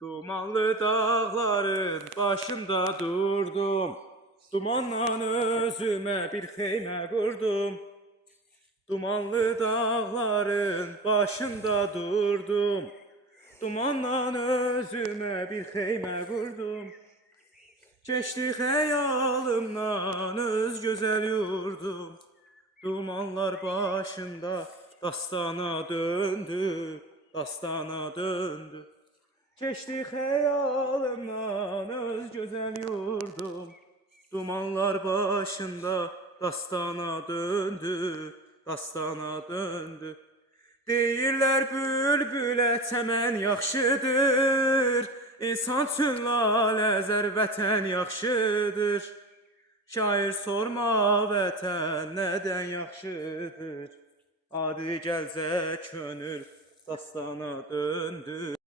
Dumanlı dağların başında durdum. Dumandan özüme bir xeymə qurdum. Dumanlı dağların başında durdum. Dumandan özüme bir xeymə qurdum. Keçdi xəyalımdan öz gözəl yurdum. Dumanlar başında dastana döndü, dastana döndü. Keçdi xəyalımdan öz gözəl yurdum. Dumanlar başında dastana döndü, dastana döndü. Deyirlər bülbülə çəmən yaxşıdır, İnsan üçün laləzər vətən yaxşıdır. Şair sorma vətən nədən yaxşıdır, Adi gəlcə könül dastana döndü.